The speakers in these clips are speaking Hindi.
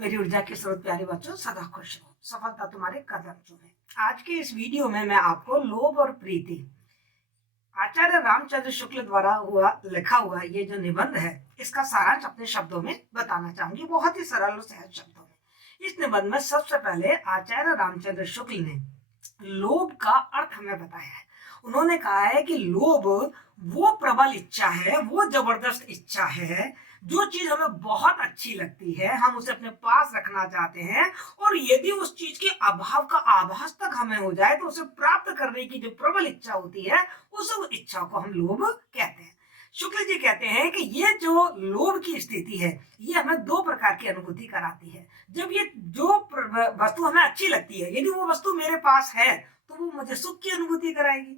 मेरी ऊर्जा के स्रोत प्यारे बच्चों, सदा खुश रहो, सफलता तुम्हारे कदम चूमे। आज के इस वीडियो में मैं आपको लोभ और प्रीति, आचार्य रामचंद्र शुक्ल द्वारा लिखा हुआ ये जो निबंध है, इसका सारांश अपने शब्दों में बताना चाहूंगी, बहुत ही सरल और सहज शब्दों में। इस निबंध में सबसे पहले आचार्य रामचंद्र शुक्ल ने लोभ का अर्थ हमें बताया है। उन्होंने कहा है कि लोभ वो प्रबल इच्छा है, वो जबरदस्त इच्छा है, जो चीज हमें बहुत अच्छी लगती है, हम उसे अपने पास रखना चाहते हैं, और यदि उस चीज के अभाव का आभास तक हमें हो जाए तो उसे प्राप्त करने की जो प्रबल इच्छा होती है, उस इच्छा को हम लोभ कहते हैं। शुक्ल जी कहते हैं कि ये जो लोभ की स्थिति है, ये हमें दो प्रकार की अनुभूति कराती है। जब ये जो वस्तु हमें अच्छी लगती है, यदि वो वस्तु मेरे पास है तो वो मुझे सुख की अनुभूति कराएगी,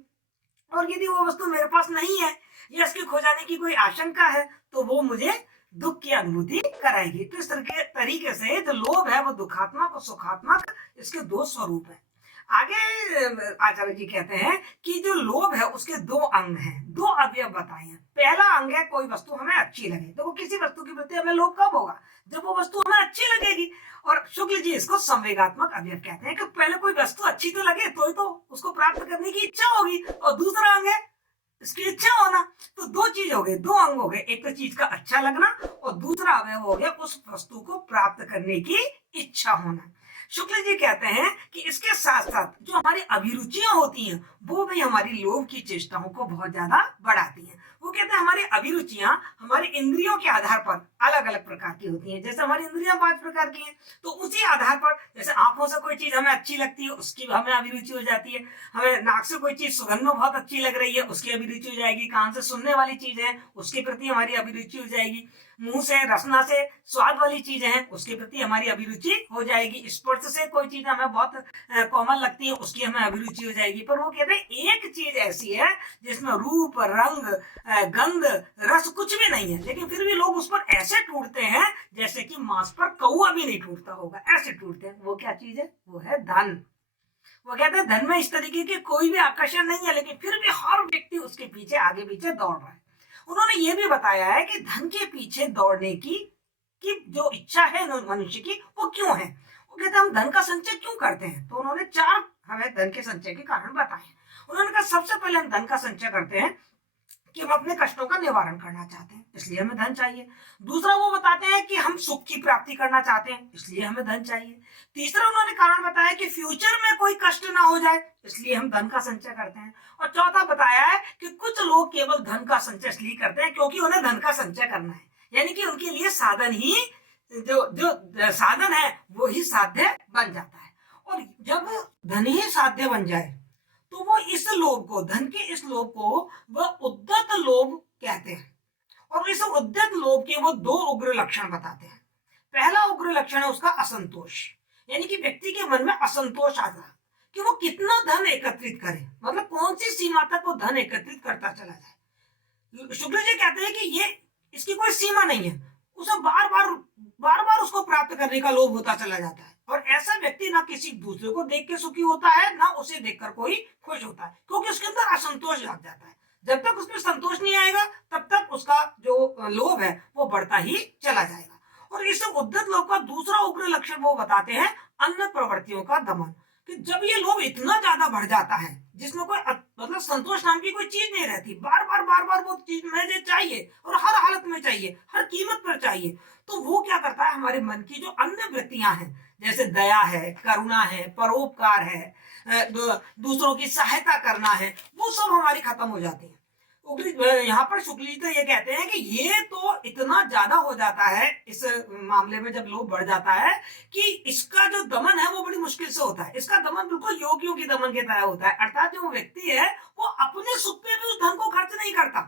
और यदि वो वस्तु मेरे पास नहीं है या इसके खो जाने की कोई आशंका है तो वो मुझे दुख की अनुभूति कराएगी। तो इस तरीके से जो लोभ है वो दुखात्मक और सुखात्मक, इसके दो स्वरूप है। आगे आचार्य जी कहते हैं कि जो लोभ है उसके दो अंग हैं, दो अवयव बताए हैं। पहला अंग है कोई वस्तु हमें अच्छी लगे। देखो, किसी वस्तु के प्रति हमें लोभ कब होगा? जब वो वस्तु हमें अच्छी लगेगी। और शुक्ल जी इसको संवेगात्मक अवयव कहते हैं कि पहले कोई वस्तु अच्छी तो लगे तो उसको प्राप्त करने की इच्छा होगी, और दूसरा अंग है इसकी इच्छा होना। तो दो चीज हो गए, दो अंग हो गए, एक तो चीज का अच्छा लगना और दूसरा अवयव हो गया उस वस्तु को प्राप्त करने की इच्छा होना। शुक्ल जी कहते हैं कि इसके साथ साथ जो हमारी अभिरुचियां होती हैं वो भी हमारी लोभ की चेष्टाओं को बहुत ज्यादा बढ़ाती हैं। वो कहते हैं हमारी अभिरुचियां हमारे इंद्रियों के आधार पर अलग अलग प्रकार की होती हैं। जैसे हमारी इंद्रियां 5 प्रकार की हैं, तो उसी आधार पर जैसे आंखों से कोई चीज हमें अच्छी लगती है, उसकी हमें अभिरुचि हो जाती है। हमें नाक से कोई चीज सुगंध में बहुत अच्छी लग रही है, उसकी अभिरुचि हो जाएगी। कान से सुनने वाली चीज है, उसके प्रति हमारी अभिरुचि हो जाएगी। मुंह से रसना से स्वाद वाली चीजें हैं, उसके प्रति हमारी अभिरुचि हो जाएगी। स्पर्श से कोई चीज हमें बहुत कोमल लगती है, उसकी हमें अभिरुचि हो जाएगी। पर वो कहते हैं एक चीज ऐसी है जिसमें रूप, रंग, गंध, रस कुछ भी नहीं है, लेकिन फिर भी लोग उस पर ऐसे टूटते हैं जैसे कि मांस पर कौवा भी नहीं टूटता होगा, ऐसे टूटते हैं। वो क्या चीज है? वो है धन। वो कहते हैं धन में इस तरीके के कोई भी आकर्षण नहीं है, लेकिन फिर भी हर व्यक्ति उसके पीछे आगे पीछे दौड़ रहा है। उन्होंने ये भी बताया है कि धन के पीछे दौड़ने की जो इच्छा है मनुष्य की, वो क्यों है। वो कहते हैं हम धन का संचय क्यों करते हैं, तो उन्होंने 4 हमें धन के संचय के कारण बताए। उन्होंने कहा सबसे पहले हम धन का संचय करते हैं कि हम अपने कष्टों का निवारण करना चाहते हैं, इसलिए हमें धन चाहिए। दूसरा वो बताते हैं कि हम सुख की प्राप्ति करना चाहते हैं, इसलिए हमें धन चाहिए। तीसरा उन्होंने कारण बताया कि फ्यूचर में कोई कष्ट ना हो जाए, इसलिए हम धन का संचय करते हैं। और चौथा बताया है कि कुछ लोग केवल धन का संचय इसलिए करते हैं क्योंकि उन्हें धन का संचय करना है, यानी कि उनके लिए साधन ही जो साधन है वो ही साध्य बन जाता है। और जब धन ही साध्य बन जाए तो वो इस लोभ को, धन के इस लोभ को वह उद्यत लोभ कहते हैं। और इस उद्यत लोभ के वो 2 उग्र लक्षण बताते हैं। पहला उग्र लक्षण है उसका असंतोष, यानी कि व्यक्ति के मन में असंतोष आ जाए कि वो कितना धन एकत्रित करे, मतलब कौन सी सीमा तक वो धन एकत्रित करता चला जाए। शुक्ल जी कहते हैं कि ये इसकी कोई सीमा नहीं है, उसे बार बार उसको प्राप्त करने का लोभ होता चला जाता है। और ऐसा व्यक्ति ना किसी दूसरे को देख के सुखी होता है, ना उसे देखकर कोई खुश होता है, क्योंकि उसके अंदर असंतोष लग जाता है। जब तक उसमें संतोष नहीं आएगा तब तक उसका जो लोभ है वो बढ़ता ही चला जाएगा। और इस उद्धत लोभ का दूसरा उग्र लक्षण वो बताते हैं अन्य प्रवृत्तियों का दमन, कि जब ये लोभ इतना ज्यादा बढ़ जाता है जिसमें कोई मतलब संतोष नाम की कोई चीज नहीं रहती, बार बार वो चीज मुझे चाहिए और हर हालत में चाहिए, हर कीमत पर चाहिए, तो वो क्या करता है, हमारे मन की जो अन्य वृत्तियां हैं, जैसे दया है, करुणा है, परोपकार है, दूसरों की सहायता करना है, वो सब हमारी खत्म हो जाती है। यहाँ पर शुक्ल जी तो ये कहते हैं कि ये तो इतना ज्यादा हो जाता है इस मामले में, जब लोभ बढ़ जाता है, कि इसका जो दमन है वो बड़ी मुश्किल से होता है। इसका दमन बिल्कुल योगियों की दमन की तरह होता है, अर्थात जो व्यक्ति है वो अपने सुख पे भी उस धन को खर्च नहीं करता,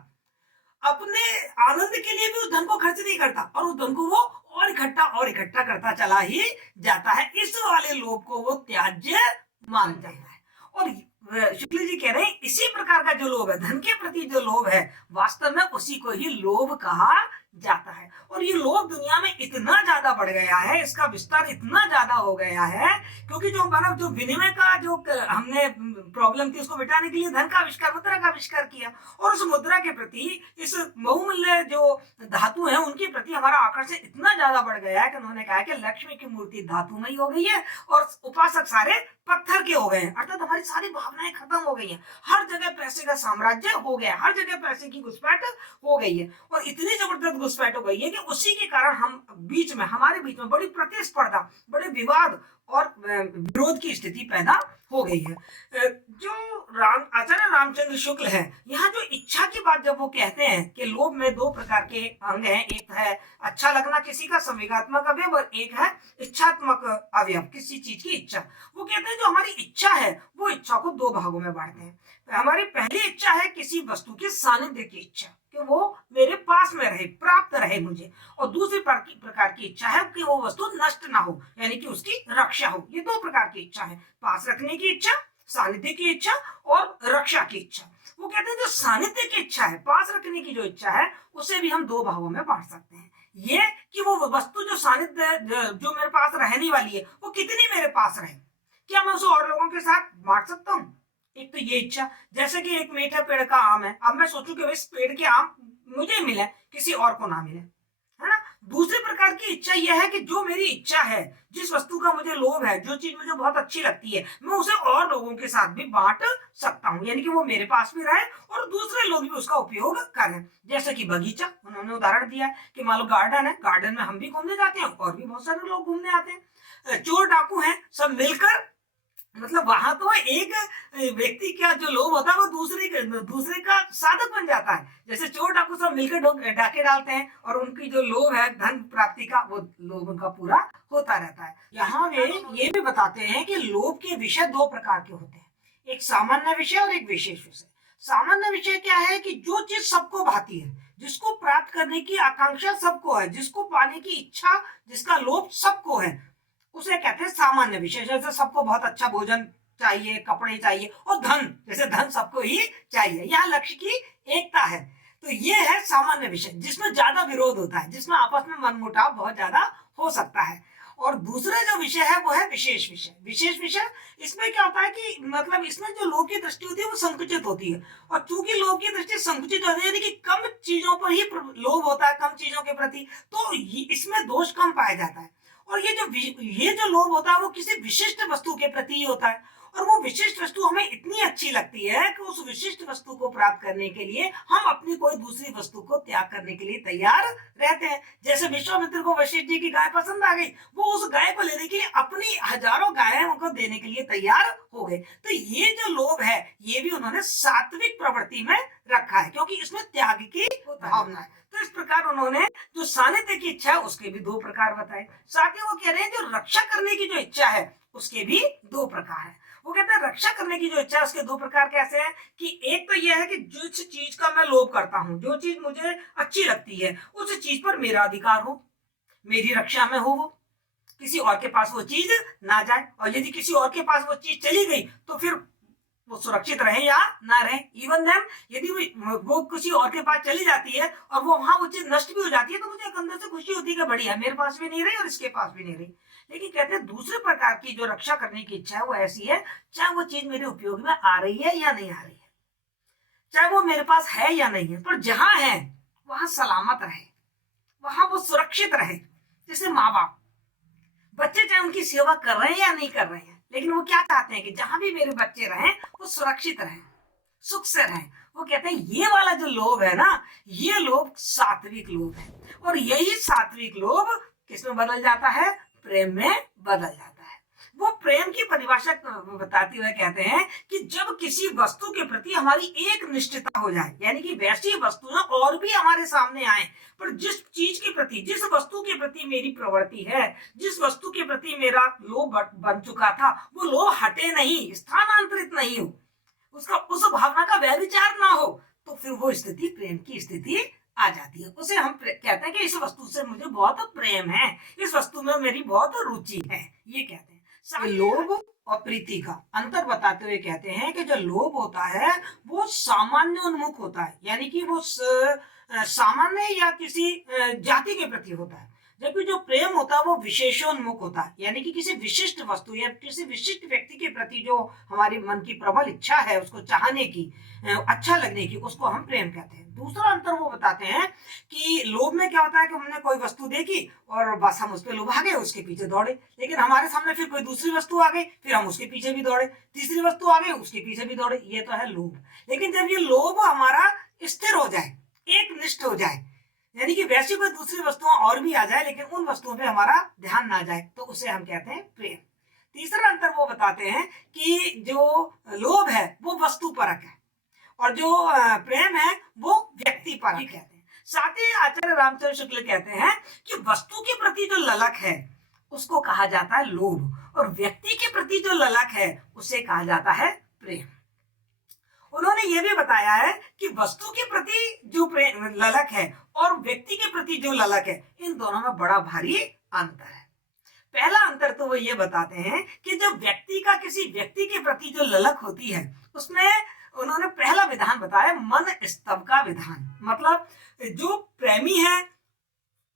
अपने आनंद के लिए भी उस धन को खर्च नहीं करता, और उस धन को वो और इकट्ठा करता चला ही जाता है। इस वाले लोभ को वो त्याज्य मान जाता है। और शुक्ल जी कह रहे हैं इसी प्रकार का जो लोभ है, धन के प्रति जो लोभ है, वास्तव में उसी को ही लोभ कहा जाता है। और ये लोभ दुनिया में इतना ज्यादा बढ़ गया है, इसका विस्तार इतना ज्यादा हो गया है, क्योंकि जो मानव जो विनिमय का जो हमने प्रॉब्लम थी उसको मिटाने के लिए धन का आविष्कार, मुद्रा का आविष्कार किया। और उस मुद्रा के प्रति, इस बहुमूल्य जो धातु है उनके प्रति हमारा आकर्षण इतना ज्यादा बढ़ गया है कि उन्होंने कहा कि लक्ष्मी की मूर्ति धातुमयी हो गई है और उपासक सारे पत्थर के हो गए हैं, अर्थात हमारी सारी भावनाएं खत्म हो गई हैं। हर जगह पैसे का साम्राज्य हो गया, हर जगह पैसे की घुसपैठ हो गई है। और इतनी जबरदस्त घुसपैठ हो गई है कि उसी के कारण हमारे बीच में बड़ी प्रतिस्पर्धा, बड़े विवाद और विरोध की स्थिति पैदा हो गई है। जो आचार्य रामचंद्र शुक्ल है, यहाँ जो इच्छा की बात जब वो कहते हैं कि लोभ में दो प्रकार के अंग हैं, एक है अच्छा लगना किसी का संवेगात्मक अवयव और एक है इच्छात्मक अवयव, किसी चीज की इच्छा। वो कहते हैं जो हमारी इच्छा है वो इच्छा को दो भागों में बांटते हैं। हमारी पहली इच्छा है किसी वस्तु के सानिध्य की इच्छा, कि वो मेरे पास में रहे, प्राप्त रहे मुझे। और दूसरी प्रकार की इच्छा है कि वो वस्तु नष्ट ना हो, यानी कि उसकी रक्षा हो। ये दो प्रकार की इच्छा है, पास रखने की इच्छा, सानिध्य की इच्छा और रक्षा की इच्छा। वो कहते हैं जो सानिध्य की इच्छा है, पास रखने की जो इच्छा है, उसे भी हम दो भागों में बांट सकते हैं। ये कि वो वस्तु जो सानिध्य जो मेरे पास रहने वाली है वो कितनी मेरे पास रहे, क्या मैं उसे और लोगों के साथ बांट सकता हूँ। एक तो ये इच्छा, जैसे कि एक मीठा पेड़ का आम है, अब मैं सोचूं कि इस पेड़ के आम मुझे मिले, किसी और को ना मिले, है ना। दूसरी प्रकार की इच्छा यह है कि जो मेरी इच्छा है, जिस वस्तु का मुझे लोभ है, जो चीज मुझे बहुत अच्छी लगती है, मैं उसे और लोगों के साथ भी बांट सकता हूँ, यानी कि वो मेरे पास भी रहे और दूसरे लोग भी उसका उपयोग करें। जैसे कि बगीचा, उन्होंने उदाहरण दिया है कि मान लो गार्डन है, गार्डन में हम भी घूमने जाते हैं और भी बहुत सारे लोग घूमने आते हैं। चोर डाकू हैं, सब मिलकर, मतलब वहां तो एक व्यक्ति का जो लोभ होता है वो दूसरे का साधक बन जाता है। जैसे चोर डाकू सब मिलकर डाके डालते हैं और उनकी जो लोभ है धन प्राप्ति का, वो लोभ उनका पूरा होता रहता है। यहाँ वे ये भी बताते हैं कि लोभ के विषय दो प्रकार के होते हैं, एक सामान्य विषय और एक विशेष विषय। सामान्य विषय क्या है कि जो चीज सबको भाती है, जिसको प्राप्त करने की आकांक्षा सबको है, जिसको पाने की इच्छा, जिसका लोभ सबको है, उसे कहते हैं सामान्य विषय। जैसे सबको बहुत अच्छा भोजन चाहिए, कपड़े चाहिए और धन, जैसे धन सबको ही चाहिए, यहाँ लक्ष्य की एकता है। तो ये है सामान्य विषय, जिसमें ज्यादा विरोध होता है, जिसमें आपस में मनमुटाव बहुत ज्यादा हो सकता है। और दूसरा जो विषय है वो है विशेष विषय। विशेष विषय, इसमें क्या होता है कि मतलब इसमें जो लोभ की दृष्टि होती है वो संकुचित होती है, और चूंकि लोभ की दृष्टि संकुचित होती है, यानी कि कम चीजों पर ही लोभ होता है, कम चीजों के प्रति, तो इसमें दोष कम पाया जाता है। और ये जो लोभ होता है वो किसी विशिष्ट वस्तु के प्रति ही होता है, और वो विशिष्ट वस्तु हमें इतनी अच्छी लगती है कि उस विशिष्ट वस्तु को प्राप्त करने के लिए हम अपनी कोई दूसरी वस्तु को त्याग करने के लिए तैयार रहते हैं। जैसे विश्वामित्र को वशिष्ठ जी की गाय पसंद आ गई, वो उस गाय को लेने के लिए अपनी हजारों गायें उनको देने के लिए तैयार हो गए। तो ये जो लोभ है ये भी उन्होंने सात्विक प्रवृत्ति में रखा है, क्योंकि इसमें त्याग की भावना है। तो इस प्रकार उन्होंने जो सानिध्य की इच्छा है उसके भी दो प्रकार बताए। साथ ही वो कह रहे हैं जो रक्षा करने की जो इच्छा है उसके भी दो प्रकार है। वो कहते हैं रक्षा करने की जो इच्छा है उसके दो प्रकार कैसे हैं कि एक तो यह है कि जिस चीज का मैं लोभ करता हूँ, जो चीज मुझे अच्छी लगती है, उस चीज पर मेरा अधिकार हो, मेरी रक्षा में हो, वो किसी और के पास वो चीज ना जाए। और यदि किसी और के पास वो चीज चली गई तो फिर वो सुरक्षित रहे या ना रहे। इवन देन यदि वो किसी और के पास चली जाती है और वो वहां वो चीज नष्ट भी हो जाती है तो मुझे एक अंदर से खुशी होती है कि बढ़िया, मेरे पास भी नहीं रही और इसके पास भी नहीं रही। लेकिन कहते हैं दूसरे प्रकार की जो रक्षा करने की इच्छा है वो ऐसी है, चाहे वो चीज मेरे उपयोग में आ रही है या नहीं आ रही है, चाहे वो मेरे पास है या नहीं है, पर जहां है वहां सलामत रहे, वहां वो सुरक्षित रहे। जैसे माँ बाप, बच्चे चाहे उनकी सेवा कर रहे हैं या नहीं कर रहे हैं, लेकिन वो क्या चाहते हैं कि जहां भी मेरे बच्चे रहें वो सुरक्षित रहें, सुख से रहें। वो कहते हैं ये वाला जो लोभ है ना, ये लोभ सात्विक लोभ है। और यही सात्विक लोभ किसमें बदल जाता है? प्रेम में बदल जाता है। वो प्रेम की परिभाषा बताते हुए कहते हैं कि जब किसी वस्तु के प्रति हमारी एक निष्ठता हो जाए, यानी कि वैसी वस्तुएं और भी हमारे सामने आए, पर जिस चीज के प्रति, जिस वस्तु के प्रति मेरी प्रवृत्ति है, जिस वस्तु के प्रति मेरा लोभ बन चुका था, वो लोभ हटे नहीं, स्थानांतरित नहीं हो, उसका उस भावना का व्यभिचार ना हो, तो फिर वो स्थिति प्रेम की स्थिति आ जाती है। उसे हम कहते हैं कि इस वस्तु से मुझे बहुत प्रेम है, इस वस्तु में मेरी बहुत रुचि है, ये कहते हैं। लोभ और प्रीति का अंतर बताते हुए कहते हैं कि जो लोभ होता है वो सामान्य उन्मुख होता है, यानी कि वो सामान्य या किसी जाति के प्रति होता है, जबकि जो प्रेम होता है वो विशेषोन्मुख होता है, यानी कि किसी विशिष्ट वस्तु या किसी विशिष्ट व्यक्ति के प्रति जो हमारी मन की प्रबल इच्छा है उसको चाहने की, अच्छा लगने की, उसको हम प्रेम कहते हैं। दूसरा अंतर वो बताते हैं कि लोभ में क्या होता है कि हमने कोई वस्तु देखी और बस हम उस पर लुभा गए, उसके पीछे दौड़े, लेकिन हमारे सामने फिर कोई दूसरी वस्तु आ गई, फिर हम उसके पीछे भी दौड़े, तीसरी वस्तु आ गई, उसके पीछे भी दौड़े, ये तो है लोभ। लेकिन जब ये लोभ हमारा स्थिर हो जाए, एक निष्ठ हो जाए, यानी कि वैसी कोई दूसरी वस्तुओं और भी आ जाए लेकिन उन वस्तुओं पे हमारा ध्यान ना जाए, तो उसे हम कहते हैं प्रेम। तीसरा अंतर वो बताते हैं कि जो लोभ है वो वस्तु परक है और जो प्रेम है वो व्यक्ति परक कहते हैं। साथ ही आचार्य रामचंद्र शुक्ल कहते हैं कि वस्तु के प्रति जो ललक है उसको कहा जाता है लोभ और व्यक्ति के प्रति जो ललक है उसे कहा जाता है प्रेम। उन्होंने ये भी बताया है कि वस्तु के प्रति जो ललक है और व्यक्ति के प्रति जो ललक है, इन दोनों में बड़ा भारी अंतर है। पहला अंतर तो वो ये बताते हैं कि जब व्यक्ति का किसी व्यक्ति के प्रति जो ललक होती है उसमें उन्होंने पहला विधान बताया मन स्तव का विधान, मतलब जो प्रेमी है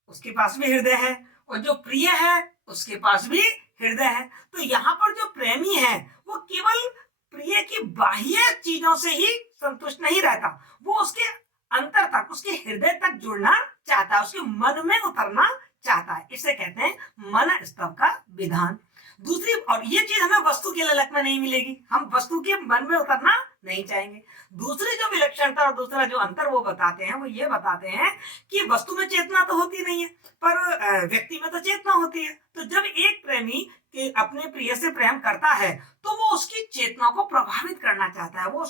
उसके पास भी हृदय है और जो प्रिय है उसके पास भी हृदय है। तो यहाँ पर जो प्रेमी है वो केवल प्रिय की बाह्य चीजों से ही संतुष्ट नहीं रहता, वो उसके अंतर तक, उसके हृदय तक जुड़ना चाहता है, उसके मन में उतरना चाहता है। इसे कहते हैं मन स्तव का विधान। दूसरी, और ये चीज हमें वस्तु के ललक में नहीं मिलेगी, हम वस्तु के मन में उतरना नहीं चाहेंगे। दूसरी जो विलक्षणता और दूसरा जो अंतर वो बताते हैं, वो ये बताते हैं कि वस्तु में चेतना तो होती नहीं है पर व्यक्ति में तो चेतना होती है। तो जब एक प्रेमी कि अपने प्रिय से प्रेम करता है तो वो उसकी चेतना को प्रभावित करना चाहता है, वो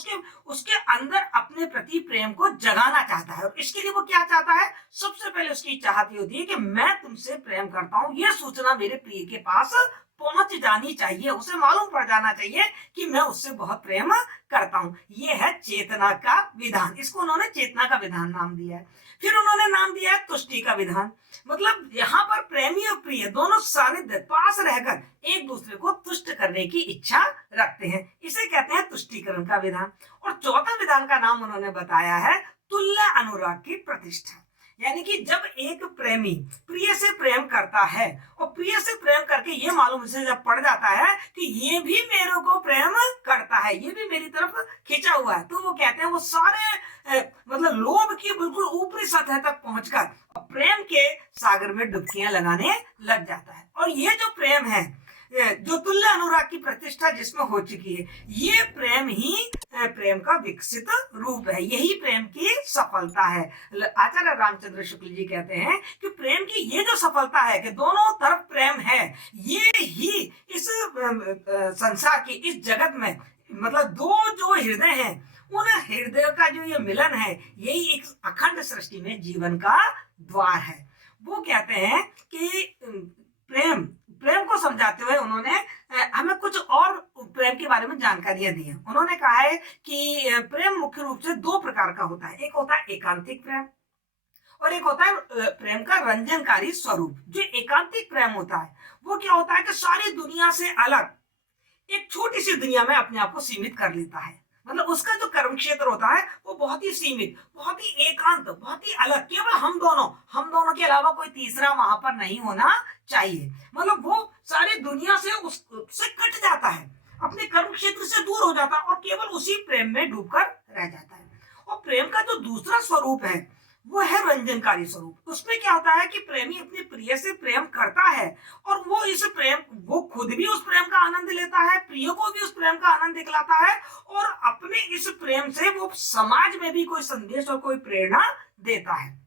उसके अंदर अपने प्रति प्रेम को जगाना चाहता है। और इसके लिए वो क्या चाहता है, सबसे पहले उसकी चाहती होती है कि मैं तुमसे प्रेम करता हूँ, ये सूचना मेरे प्रिय के पास पहुंच जानी चाहिए, उसे मालूम पड़ जाना चाहिए कि मैं उससे बहुत प्रेम करता हूँ। ये है चेतना का विधान, इसको उन्होंने चेतना का विधान नाम दिया है। फिर उन्होंने नाम दिया है तुष्टि का विधान, मतलब यहाँ पर प्रेमी और प्रिय दोनों सानिध्य पास रहकर एक दूसरे को तुष्ट करने की इच्छा रखते हैं, इसे कहते हैं तुष्टिकरण का विधान। और चौथा विधान का नाम उन्होंने बताया है तुल्य अनुराग की प्रतिष्ठा, यानी कि जब एक प्रेमी प्रिय से प्रेम करता है और प्रिय से प्रेम करके ये मालूम उसे जब पड़ जाता है कि ये भी मेरे को प्रेम करता है, ये भी मेरी तरफ खींचा हुआ है, तो वो कहते हैं वो सारे मतलब लोभ की बिल्कुल ऊपरी सतह तक पहुंचकर प्रेम के सागर में डुबकियां लगाने लग जाता है। और ये जो प्रेम है, जो तुल्य अनुराग की प्रतिष्ठा जिसमें हो चुकी है, ये प्रेम ही प्रेम का विकसित रूप है, यही प्रेम की सफलता है। आचार्य रामचंद्र शुक्ल जी कहते हैं कि प्रेम की ये जो सफलता है कि दोनों तरफ प्रेम है, ये ही इस संसार की, इस जगत में, मतलब दो जो हृदय हैं उन हृदय का जो ये मिलन है, यही एक अखंड सृष्टि में जीवन का द्वार है। वो कहते हैं कि प्रेम को समझाते हुए उन्होंने हमें कुछ और प्रेम के बारे में जानकारियां दी है। उन्होंने कहा है कि प्रेम मुख्य रूप से दो प्रकार का होता है, एक होता है एकांतिक प्रेम और एक होता है प्रेम का रंजनकारी स्वरूप। जो एकांतिक प्रेम होता है वो क्या होता है कि सारी दुनिया से अलग एक छोटी सी दुनिया में अपने आप को सीमित कर लेता है, मतलब उसका जो कर्म क्षेत्र होता है वो बहुत ही सीमित, बहुत ही एकांत, बहुत ही अलग, केवल हम दोनों के अलावा कोई तीसरा वहां पर नहीं होना चाहिए। मतलब वो सारी दुनिया से उससे कट जाता है, अपने कर्म क्षेत्र से दूर हो जाता है और केवल उसी प्रेम में डूबकर रह जाता है। और प्रेम का जो दूसरा स्वरूप है वो है रंजनकारी स्वरूप। उसमें क्या होता है कि प्रेमी अपने प्रिय से प्रेम करता है और वो खुद भी उस प्रेम का आनंद लेता है, प्रिय को भी उस प्रेम का आनंद दिखलाता है और अपने इस प्रेम से वो समाज में भी कोई संदेश और कोई प्रेरणा देता है।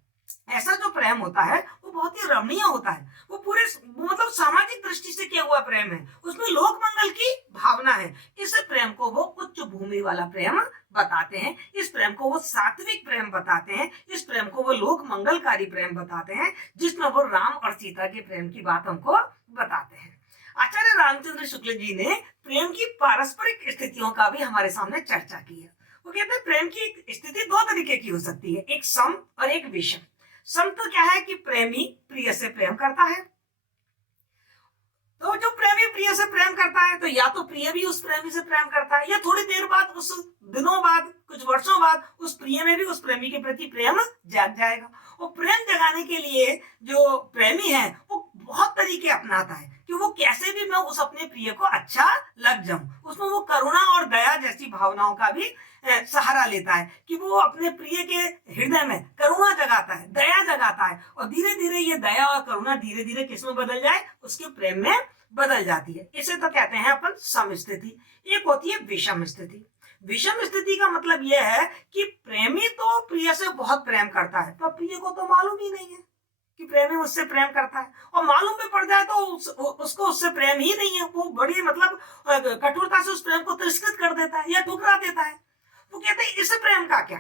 ऐसा जो प्रेम होता है वो बहुत ही रमणीय होता है, वो पूरे मतलब सामाजिक दृष्टि से किया हुआ प्रेम है, उसमें लोक मंगल की भावना है। इस प्रेम को वो उच्च भूमि वाला प्रेम बताते हैं, इस प्रेम को वो सात्विक प्रेम बताते हैं, इस प्रेम को वो लोक मंगलकारी प्रेम बताते हैं, जिसमें वो राम और सीता के प्रेम की बात हमको बताते हैं। आचार्य रामचंद्र शुक्ल जी ने प्रेम की पारस्परिक स्थितियों का भी हमारे सामने चर्चा की है। वो कहते हैं प्रेम की स्थिति दो तरीके की हो सकती है, एक सम और एक विषम। सम तो क्या है कि प्रेमी प्रिय से प्रेम करता है, तो जो प्रेमी प्रिय से प्रेम करता है तो या तो प्रिय भी उस प्रेमी से प्रेम करता है, या थोड़ी देर बाद, उस दिनों बाद, कुछ वर्षों बाद उस प्रिय में भी उस प्रेमी के प्रति प्रेम जाग जाएगा। और प्रेम जगाने के लिए जो प्रेमी है वो बहुत तरीके अपनाता है कि वो कैसे भी मैं उस अपने प्रिय को अच्छा लग जाऊं। उसमें वो करुणा और दया जैसी भावनाओं का भी सहारा लेता है कि वो अपने प्रिय के हृदय में करुणा जगाता है, दया जगाता है, और धीरे धीरे ये दया और करुणा धीरे धीरे किसमें बदल जाए, उसके प्रेम में बदल जाती है। इसे तो कहते हैं अपन समस्थिति। एक होती है विषम स्थिति। विषम स्थिति का मतलब यह है कि प्रेमी तो प्रिय से बहुत प्रेम करता है, पर प्रिय को तो मालूम ही नहीं है कि प्रेमी उससे प्रेम करता है, और मालूम भी पड़ जाए तो उसको उससे प्रेम ही नहीं है। वो बड़ी मतलब कठोरता से उस प्रेम को तिरस्कृत कर देता है या ठुकरा देता है। वो कहते हैं इस प्रेम का क्या,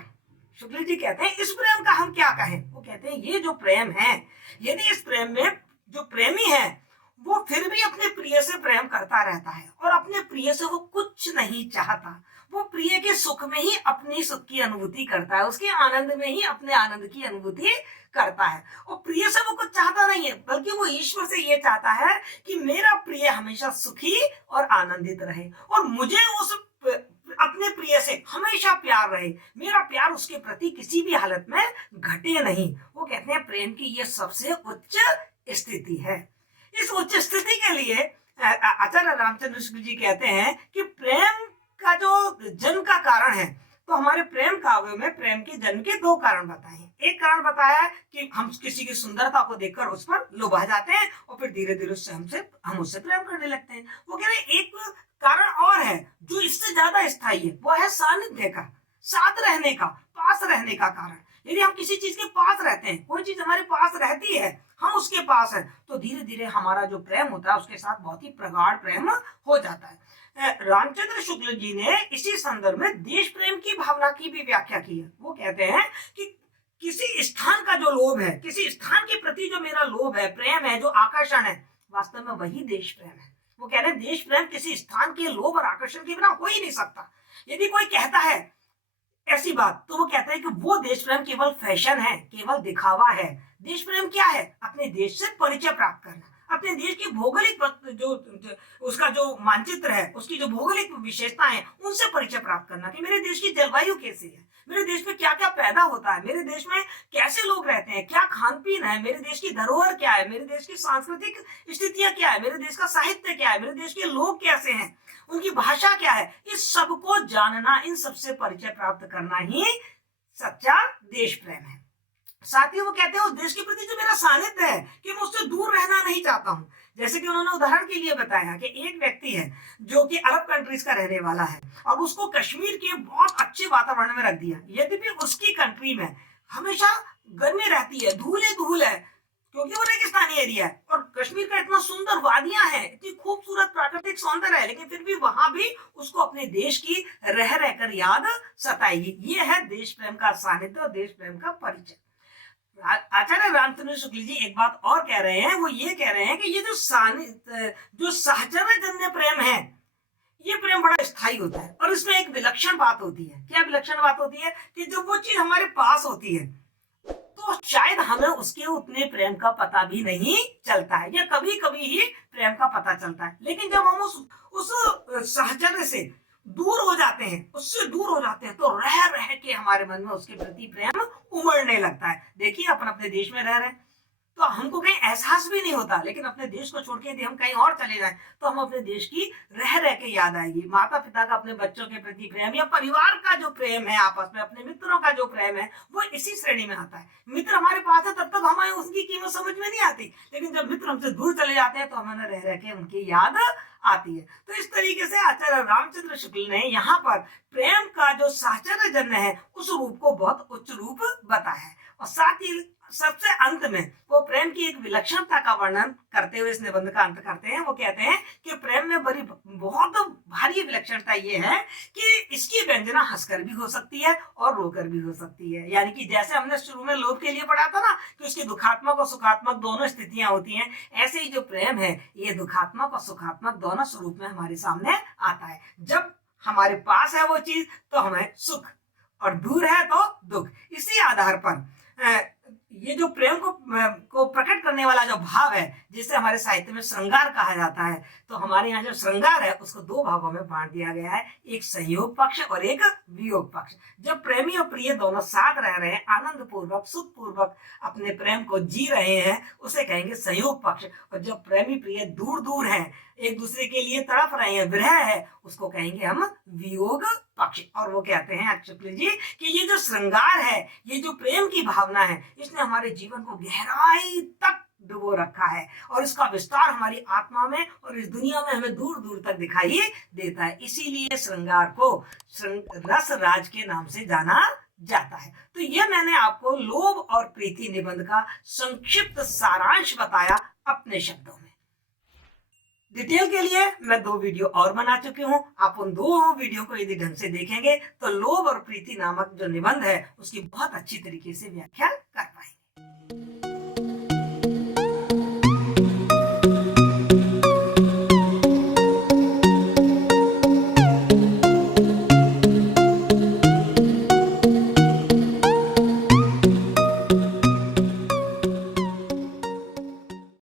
शुक्ल जी कहते हैं इस प्रेम का हम क्या कहें। वो कहते हैं ये जो प्रेम है, यदि इस प्रेम में जो प्रेमी है वो फिर भी अपने प्रिय से प्रेम करता रहता है और अपने प्रिय से वो कुछ नहीं चाहता, वो प्रिय के सुख में ही अपनी सुख की अनुभूति करता है, उसके आनंद में ही अपने आनंद की अनुभूति करता है, और प्रिय से वो कुछ चाहता नहीं है, बल्कि वो ईश्वर से ये चाहता है कि मेरा प्रिय हमेशा सुखी और आनंदित रहे, और मुझे उस अपने प्रिय से हमेशा प्यार रहे, मेरा प्यार उसके प्रति किसी भी हालत में घटे नहीं। वो कहते हैं प्रेम की ये सबसे उच्च स्थिति है। इस उच्च स्थिति के लिए आचार्य रामचंद्र शुक्ल जी कहते हैं कि प्रेम का जो जन्म का कारण है, तो हमारे प्रेम काव्य में प्रेम के जन्म के दो कारण बताए हैं। एक कारण बताया कि हम किसी की सुंदरता को देखकर उस पर लुभा जाते हैं और फिर धीरे धीरे हम उससे प्रेम करने लगते हैं। वो कह रहे हैं एक कारण और है जो इससे ज्यादा स्थायी है, वो है सानिध्य का, साथ रहने का, पास रहने का कारण। यदि हम किसी चीज के पास रहते हैं, कोई चीज हमारे पास रहती है, हम उसके पास है, तो धीरे धीरे हमारा जो प्रेम होता है उसके साथ बहुत ही प्रगाढ़ प्रेम हो जाता है। रामचंद्र शुक्ल जी ने इसी संदर्भ में देश प्रेम की भावना की भी व्याख्या की है। वो कहते हैं कि किसी स्थान का जो लोभ है, किसी स्थान के प्रति जो मेरा लोभ है, प्रेम है, जो आकर्षण है, वास्तव में वही देश प्रेम है। वो कह रहे हैं देश प्रेम किसी स्थान के लोभ और आकर्षण के बिना हो ही नहीं सकता। यदि कोई कहता है ऐसी बात, तो वो कहते हैं कि वो देश प्रेम केवल फैशन है, केवल दिखावा है। देश प्रेम क्या है? अपने देश से परिचय प्राप्त करना, अपने देश की भौगोलिक जो उसका जो मानचित्र है, उसकी जो भौगोलिक विशेषताएं हैं, उनसे परिचय प्राप्त करना कि मेरे देश की जलवायु कैसी है, मेरे देश में क्या क्या पैदा होता है, मेरे देश में कैसे लोग रहते हैं, क्या खान पीन है, मेरे देश की धरोहर क्या है, मेरे देश की सांस्कृतिक स्थितियां क्या है, मेरे देश का साहित्य क्या है, मेरे देश के लोग कैसे हैं, उनकी भाषा क्या है, इस सबको जानना, इन सबसे परिचय प्राप्त करना ही सच्चा देश प्रेम है। साथ ही वो कहते हैं उस देश के प्रति जो मेरा सानिध्य है कि मैं उससे दूर रहना नहीं चाहता हूँ। जैसे कि उन्होंने उदाहरण के लिए बताया कि एक व्यक्ति है जो कि अरब कंट्रीज का रहने वाला है और उसको कश्मीर के बहुत अच्छे वातावरण में रख दिया, यद्यपि उसकी कंट्री में हमेशा गर्मी रहती है, धूल ही धूल है, क्योंकि वो रेगिस्तानी एरिया है, और कश्मीर का इतना सुंदर वादियां हैं, इतनी खूबसूरत प्राकृतिक सौंदर्य है, लेकिन फिर भी वहां भी उसको अपने देश की रह रहकर याद सताएगी। ये है देश प्रेम का सानिध्य और देश प्रेम का परिचय। आचार्य रामचंद्र शुक्ल जी एक बात और कह रहे हैं, वो ये कह रहे हैं कि ये जो साहचर्य जन्य प्रेम है, ये प्रेम बड़ा स्थायी होता है, और इसमें एक विलक्षण बात होती है। क्या विलक्षण बात होती है? कि जब वो चीज हमारे पास होती है तो शायद हमें उसके उतने प्रेम का पता भी नहीं चलता है, या कभी कभी ही प्रेम का पता चलता है। लेकिन जब हम उस साहचर्य से दूर हो जाते हैं, उससे दूर हो जाते हैं, तो रह रह के हमारे मन में उसके प्रति प्रेम उमड़ने लगता है। देखिए अपन अपने देश में रह रहे हैं तो हमको कहीं एहसास भी नहीं होता, लेकिन अपने देश को छोड़ के यदि हम कहीं और चले जाएं तो हम अपने देश की रह रह के याद आएगी। माता पिता का अपने बच्चों के प्रति प्रेम, या परिवार का जो प्रेम है, आपस में अपने मित्रों का जो प्रेम है, वो इसी श्रेणी में आता है। मित्र हमारे पास है तब तक हमें उसकी कीमत समझ में नहीं आती, लेकिन जब मित्र हमसे दूर चले जाते हैं तो हमें रह रह के उनकी याद आती है। तो इस तरीके से आचार्य रामचंद्र शुक्ल ने यहाँ पर प्रेम का जो साहचर्य जन्य है उस रूप को बहुत उच्च रूप बताया है, और साथ ही सबसे अंत में वो प्रेम की एक विलक्षणता का वर्णन करते हुए इस निबंध का अंत करते हैं। वो कहते हैं कि प्रेम में बड़ी बहुत भारी विलक्षणता ये है कि इसकी व्यंजना हंसकर भी हो सकती है और रोकर भी हो सकती है। यानी कि जैसे हमने शुरू में लोभ के लिए पढ़ा था ना कि उसकी दुखात्मक और सुखात्मक दोनों स्थितियां होती हैं, ऐसे ही जो प्रेम है ये दुखात्मक और सुखात्मक दोनों स्वरूप में हमारे सामने आता है। जब हमारे पास है वो चीज तो हमें सुख, और दूर है तो दुख। इसी आधार पर ये जो प्रेम को प्रकट करने वाला जो भाव है, जिसे हमारे साहित्य में श्रृंगार कहा जाता है, तो हमारे यहाँ जो श्रृंगार है उसको दो भागों में बांट दिया गया है, एक संयोग पक्ष और एक वियोग पक्ष। जब प्रेमी और प्रिय दोनों साथ रह रहे हैं, आनंद पूर्वक सुख पूर्वक अपने प्रेम को जी रहे हैं, उसे कहेंगे संयोग पक्ष। और जब प्रेमी प्रिय दूर दूर हैं, एक दूसरे के लिए तड़प रहे हैं, विरह है, उसको कहेंगे हम वियोग पक्ष। और वो कहते हैं शुक्ल जी कि ये जो श्रृंगार है, ये जो प्रेम की भावना है, इसने हमारे जीवन को गहराई तक डुबो रखा है और इसका विस्तार हमारी आत्मा में और इस दुनिया में हमें दूर दूर तक दिखाई देता है। इसीलिए श्रृंगार को रस राज के नाम से जाना जाता है। तो ये मैंने आपको लोभ और प्रीति निबंध का संक्षिप्त सारांश बताया अपने शब्दों में। डिटेल के लिए मैं 2 वीडियो और बना चुकी हूँ। आप उन 2 वीडियो को यदि ढंग से देखेंगे तो लोभ और प्रीति नामक जो निबंध है उसकी बहुत अच्छी तरीके से व्याख्या कर पाएंगे।